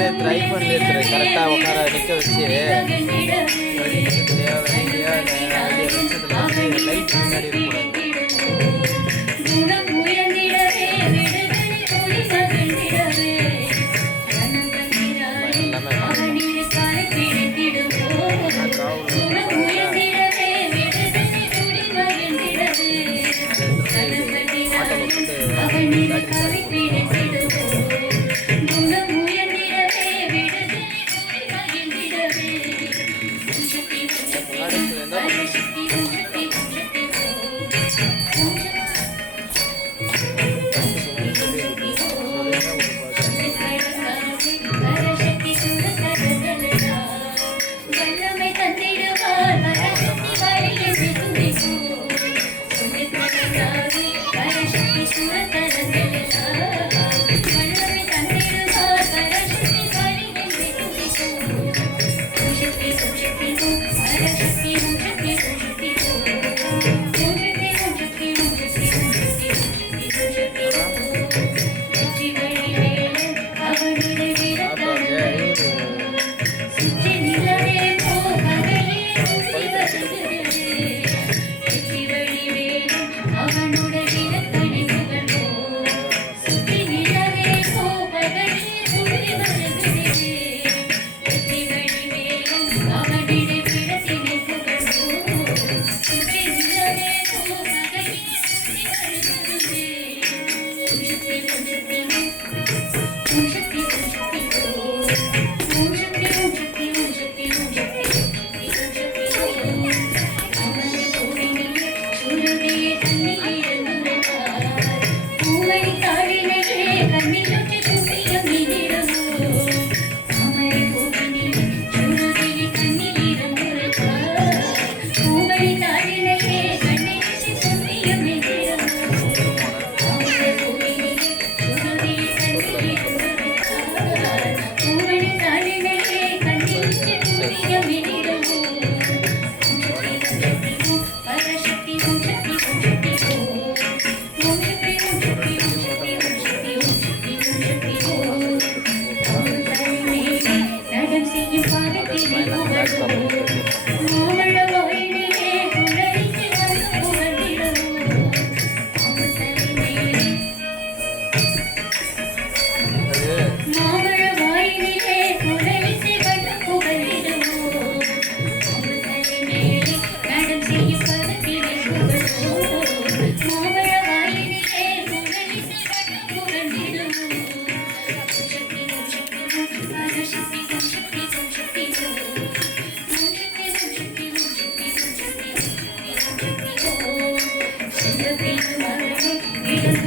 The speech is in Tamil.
எடுத்துரு ஐஃபோன்ல எடுத்துரு கரெக்டாக உட்கார நிற்க வச்சு. Thank you.